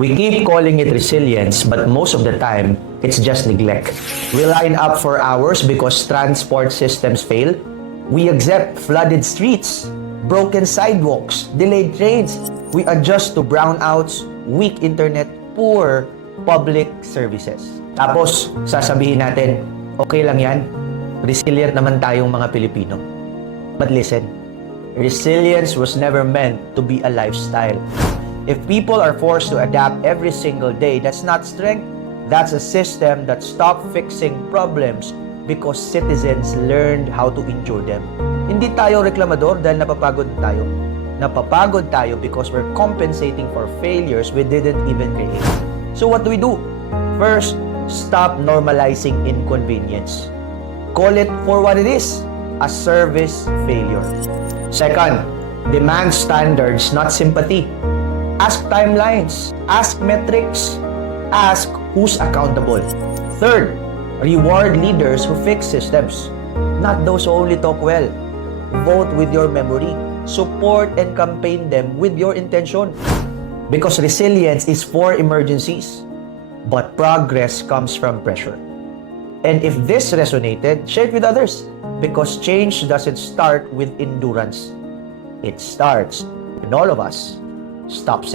We keep calling it resilience, but most of the time, it's just neglect. We line up for hours because transport systems fail. We accept flooded streets, broken sidewalks, delayed trains. We adjust to brownouts, weak internet, poor public services. Tapos, sasabihin natin, okay lang yan, resilient naman tayong mga Pilipino. But listen, resilience was never meant to be a lifestyle. If people are forced to adapt every single day, that's not strength. That's a system that stopped fixing problems because citizens learned how to endure them. Hindi tayo reklamador dahil napapagod tayo. Napapagod tayo because we're compensating for failures we didn't even create. So what do? First, stop normalizing inconvenience. Call it for what it is, a service failure. Second, demand standards, not sympathy. Ask timelines, ask metrics, ask who's accountable. Third, reward leaders who fix systems, not those who only talk well. Vote with your memory. Support and campaign them with your intention. Because resilience is for emergencies, but progress comes from pressure. And if this resonated, share it with others. Because change doesn't start with endurance. It starts when all of us stop